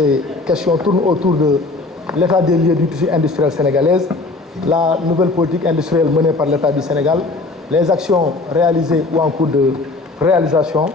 Ces questions tournent autour de l'état des lieux du tissu industriel sénégalais, la nouvelle politique industrielle menée par l'État du Sénégal, les actions réalisées ou en cours de réalisation,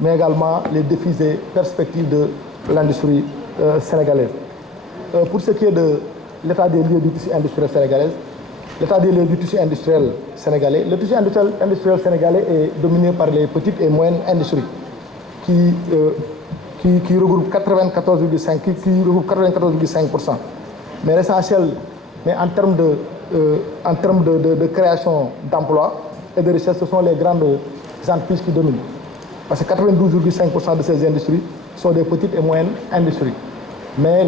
mais également les défis et perspectives de l'industrie sénégalaise. Pour ce qui est de l'état des lieux du tissu industriel sénégalais, l'état des lieux du tissu industriel sénégalais, le tissu industriel sénégalais est dominé par les petites et moyennes industries qui regroupent 94,5%. Mais l'essentiel, mais en termes de création d'emplois et de richesse, ce sont les grandes entreprises qui dominent. Parce que 92,5% de ces industries sont des petites et moyennes industries. Mais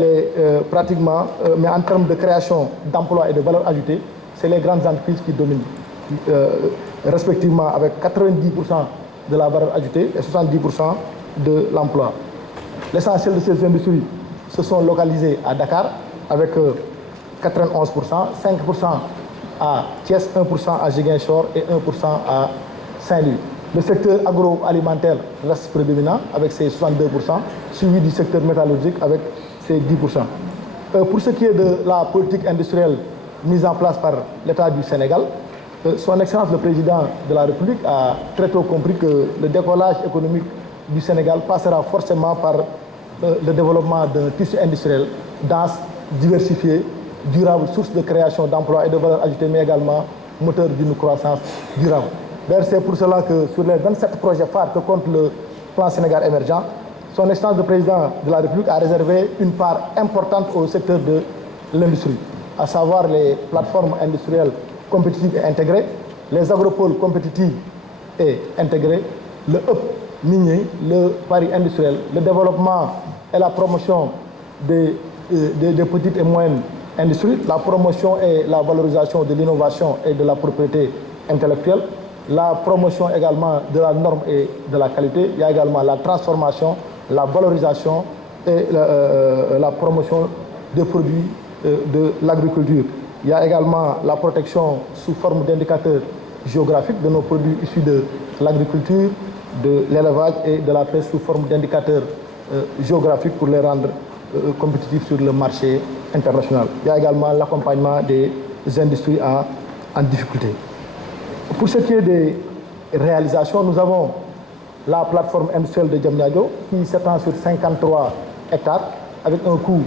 mais en termes de création d'emplois et de valeur ajoutée, c'est les grandes entreprises qui dominent, respectivement avec 90% de la valeur ajoutée et 70% de l'emploi. L'essentiel de ces industries se sont localisées à Dakar avec 91%, 5% à Thiès, 1% à Ziguinchor et 1% à Saint-Louis. Le secteur agroalimentaire reste prédominant avec ses 62%, suivi du secteur métallurgique avec ses 10%. Pour ce qui est de la politique industrielle mise en place par l'État du Sénégal, son Excellence le Président de la République a très tôt compris que le décollage économique du Sénégal passera forcément par le développement d'un tissu industriel dense, diversifié, durable, source de création d'emplois et de valeur ajoutée, mais également moteur d'une croissance durable. D'ailleurs, c'est pour cela que sur les 27 projets phares que compte le plan Sénégal émergent, son Excellence le Président de la République a réservé une part importante au secteur de l'industrie, à savoir les plateformes industrielles compétitives et intégrées, les agropoles compétitifs et intégrés, le hub minier, le pari industriel, le développement et la promotion des petites et moyennes industries, la promotion et la valorisation de l'innovation et de la propriété intellectuelle, la promotion également de la norme et de la qualité. Il y a également la transformation, la valorisation et la promotion des produits de l'agriculture. Il y a également la protection sous forme d'indicateurs géographiques de nos produits issus de l'agriculture, de l'élevage et de la pêche sous forme d'indicateurs géographiques pour les rendre compétitifs sur le marché international. Il y a également l'accompagnement des industries en difficulté. Pour ce qui est des réalisations, nous avons la plateforme industrielle de Diamniadio qui s'étend sur 53 hectares avec un coût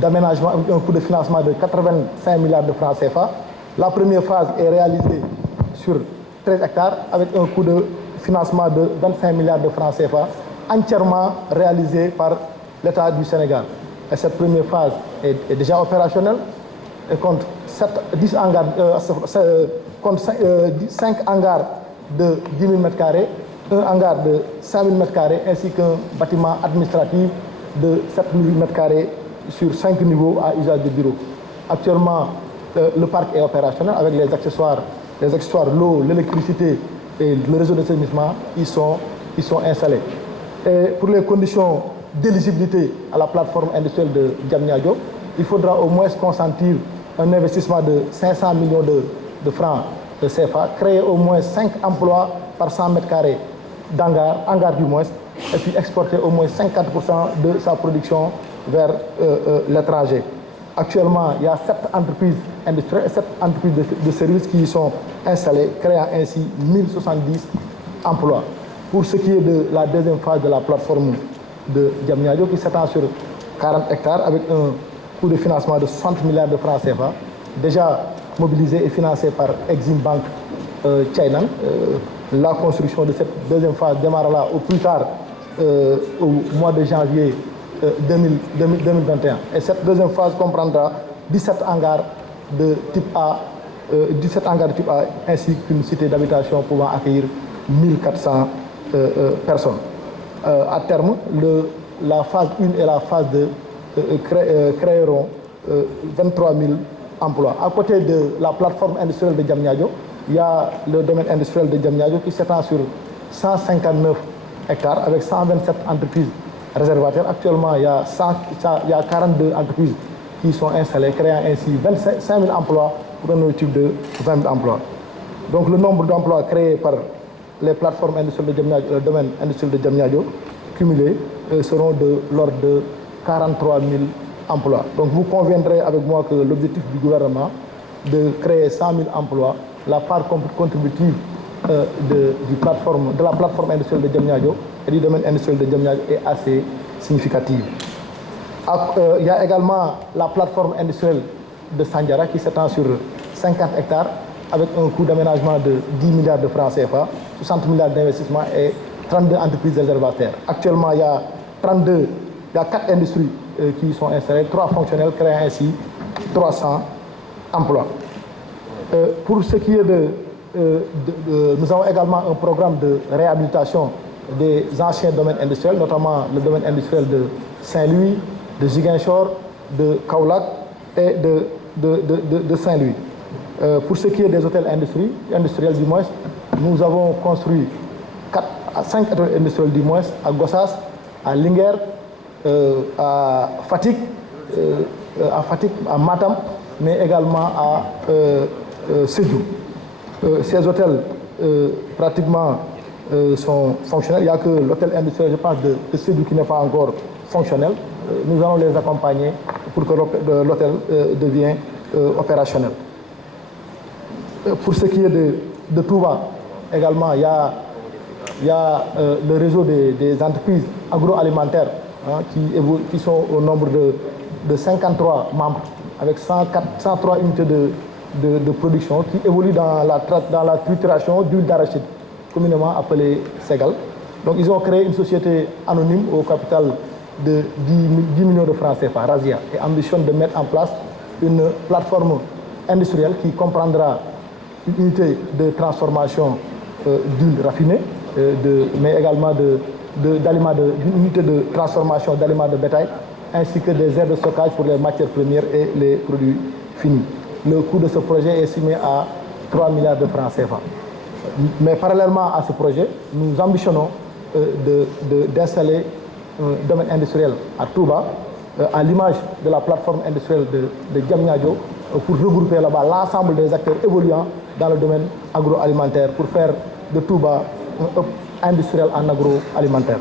d'aménagement, avec un coût de financement de 85 milliards de francs CFA. La première phase est réalisée sur 13 hectares avec un coût de financement de 25 milliards de francs CFA, entièrement réalisé par l'État du Sénégal. Et cette première phase est déjà opérationnelle et compte 5 hangars de 10 000 m², un hangar de 5 000 m² ainsi qu'un bâtiment administratif de 7 000 m² sur 5 niveaux à usage de bureau. Actuellement, le parc est opérationnel avec les accessoires l'eau, l'électricité et le réseau d'assainissement, ils sont installés. Et pour les conditions d'éligibilité à la plateforme industrielle de Diamniadio, il faudra au moins consentir un investissement de 500 millions de francs de CFA, créer au moins 5 emplois par 100 m² hangar du moins, et puis exporter au moins 50% de sa production vers l'étranger. Actuellement, il y a 7 entreprises industrielles et 7 entreprises de services qui y sont installées, créant ainsi 1070 emplois. Pour ce qui est de la deuxième phase de la plateforme de Diamniadio, qui s'étend sur 40 hectares avec un coût de financement de 60 milliards de francs CFA, déjà mobilisé et financé par Exim Bank China. La construction de cette deuxième phase démarrera au plus tard au mois de janvier 2021. Et cette deuxième phase comprendra 17 hangars de type A, ainsi qu'une cité d'habitation pouvant accueillir 1400 personnes. À terme, la phase 1 et la phase 2 créeront 23 000 emplois. À côté de la plateforme industrielle de Diamniadio, il y a le domaine industriel de Diamniadio qui s'étend sur 159 hectares avec 127 entreprises réservataires. Actuellement, il y a 42 entreprises qui sont installées, créant ainsi 25 000 emplois pour un objectif de 20 000 emplois. Donc le nombre d'emplois créés par les plateformes industrielles de Diamniadio, le domaine industriel de Diamniadio, cumulés, seront de l'ordre de 43 000 emplois. Donc vous conviendrez avec moi que l'objectif du gouvernement de créer 100 000 emplois, la part contributive de la plateforme industrielle de Diamniadio et du domaine industriel de Diamniadio est assez significative. Il y a également la plateforme industrielle de Sandiara qui s'étend sur 50 hectares avec un coût d'aménagement de 10 milliards de francs CFA, 60 milliards d'investissements et 32 entreprises réservataires. Actuellement, il y a 4 industries qui y sont installées, 3 fonctionnelles, créant ainsi 300 emplois. Pour ce qui est nous avons également un programme de réhabilitation des anciens domaines industriels, notamment le domaine industriel de Saint-Louis, de Ziguinchor, de Kaolack et de Saint-Louis. Pour ce qui est des hôtels industriels du moins, nous avons construit 5 hôtels industriels du moins à Gossas, à Linguère, à Fatick, à Matam, mais également à Sédhiou. Ces hôtels pratiquement sont fonctionnels. Il n'y a que l'hôtel industriel, je pense, de Sédhiou qui n'est pas encore fonctionnel. Nous allons les accompagner pour que l'hôtel devienne opérationnel. Pour ce qui est de Touba, également, il y a le réseau des entreprises agroalimentaires qui sont au nombre de 53 membres, avec 103 unités de production qui évoluent dans la trituration d'huile d'arachide, communément appelée Segal. Donc ils ont créé une société anonyme au capital de 10 millions de francs CFA, Razia, et ambitionnent de mettre en place une plateforme industrielle qui comprendra une unité de transformation d'huile raffinée, mais également une unité de transformation d'aliments de bétail, ainsi que des aires de stockage pour les matières premières et les produits finis. Le coût de ce projet est estimé à 3 milliards de francs CFA. Mais parallèlement à ce projet, nous ambitionnons d'installer un domaine industriel à Touba, à l'image de la plateforme industrielle de Diamniadio, pour regrouper là-bas l'ensemble des acteurs évoluant dans le domaine agroalimentaire, pour faire de Touba un hub industriel en agroalimentaire.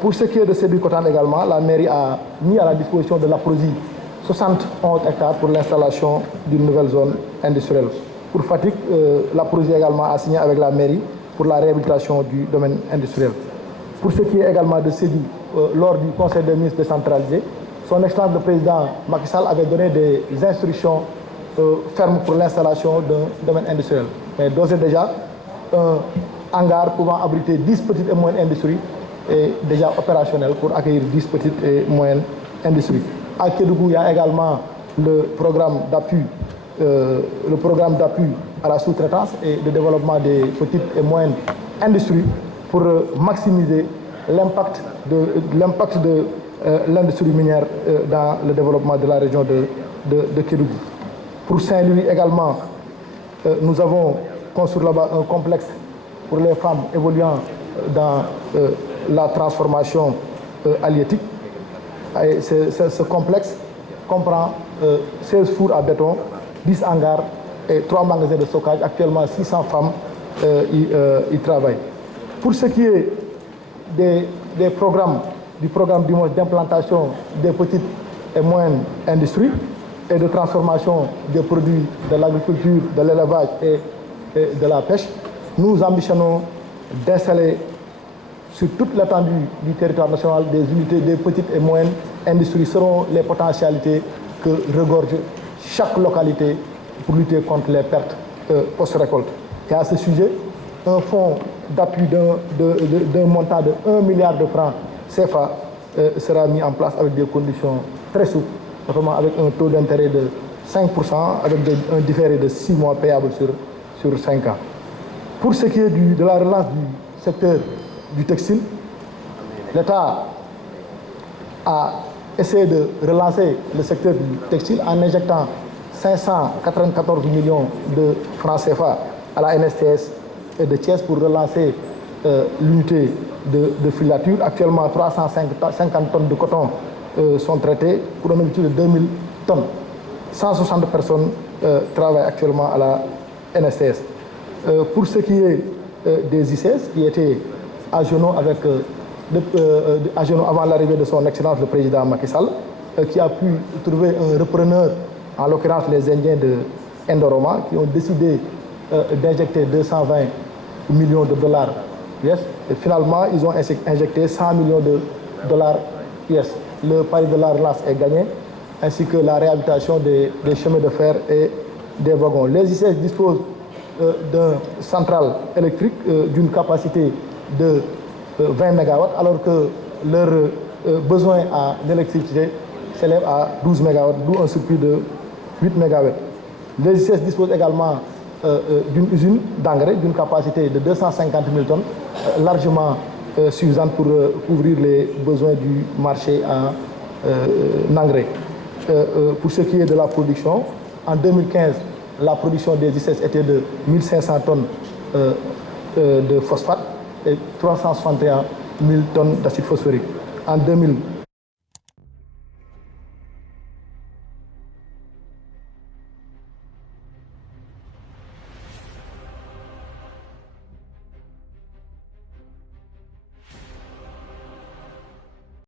Pour ce qui est de Sébikotane également, la mairie a mis à la disposition de l'APROSI 71 hectares pour l'installation d'une nouvelle zone industrielle. Pour Fatick, l'APROSI également a signé avec la mairie pour la réhabilitation du domaine industriel. Pour ce qui est également de Sédhiou, lors du Conseil des ministres décentralisé, son Excellence le Président Macky Sall avait donné des instructions fermes pour l'installation d'un domaine industriel. Mais d'ores et déjà, un hangar pouvant abriter 10 petites et moyennes industries est déjà opérationnel pour accueillir 10 petites et moyennes industries. À Kédougou, il y a également le programme d'appui à la sous-traitance et de développement des petites et moyennes industries pour maximiser l'impact de l'industrie minière dans le développement de la région de Kédougou. Pour Saint-Louis également, nous avons construit là-bas un complexe pour les femmes évoluant dans la transformation halieutique. Et ce complexe comprend 16 fours à béton, 10 hangars et 3 magasins de stockage. Actuellement, 600 femmes y travaillent. Pour ce qui est du programme d'implantation des petites et moyennes industries et de transformation des produits de l'agriculture, de l'élevage et de la pêche, nous ambitionnons d'installer sur toute l'étendue du territoire national des unités des petites et moyennes industries selon les potentialités que regorge chaque localité pour lutter contre les pertes post-récolte. Et à ce sujet, un fonds d'appui d'un montant de 1 milliard de francs CFA sera mis en place avec des conditions très souples, notamment avec un taux d'intérêt de 5%, avec un différé de 6 mois payable sur 5 ans. Pour ce qui est de la relance du secteur du textile, l'État a essayé de relancer le secteur du textile en injectant 594 millions de francs CFA à la NSTS et de Thiès pour relancer l'unité de filature. Actuellement, 350 tonnes de coton sont traitées pour un objectif de 2000 tonnes. 160 personnes travaillent actuellement à la NSTS. Pour ce qui est des ICS qui étaient à genoux avec à genoux avant l'arrivée de son Excellence le Président Macky Sall, qui a pu trouver un repreneur, en l'occurrence les Indiens de Indorama, qui ont décidé d'injecter 220 millions de dollars US. Et finalement, ils ont injecté 100 millions de dollars US. Le pari de la relance est gagné, ainsi que la réhabilitation des chemins de fer et des wagons. Les ICS disposent d'un central électrique d'une capacité de 20 MW, alors que leur besoin en électricité s'élève à 12 MW, d'où un surplus de 8 MW. Les ICS disposent également d'une usine d'engrais d'une capacité de 250 000 tonnes, largement suffisante pour couvrir les besoins du marché en engrais. Pour ce qui est de la production, en 2015, la production des ICS était de 1500 tonnes de phosphate et 361 000 tonnes d'acide phosphorique. En 2016,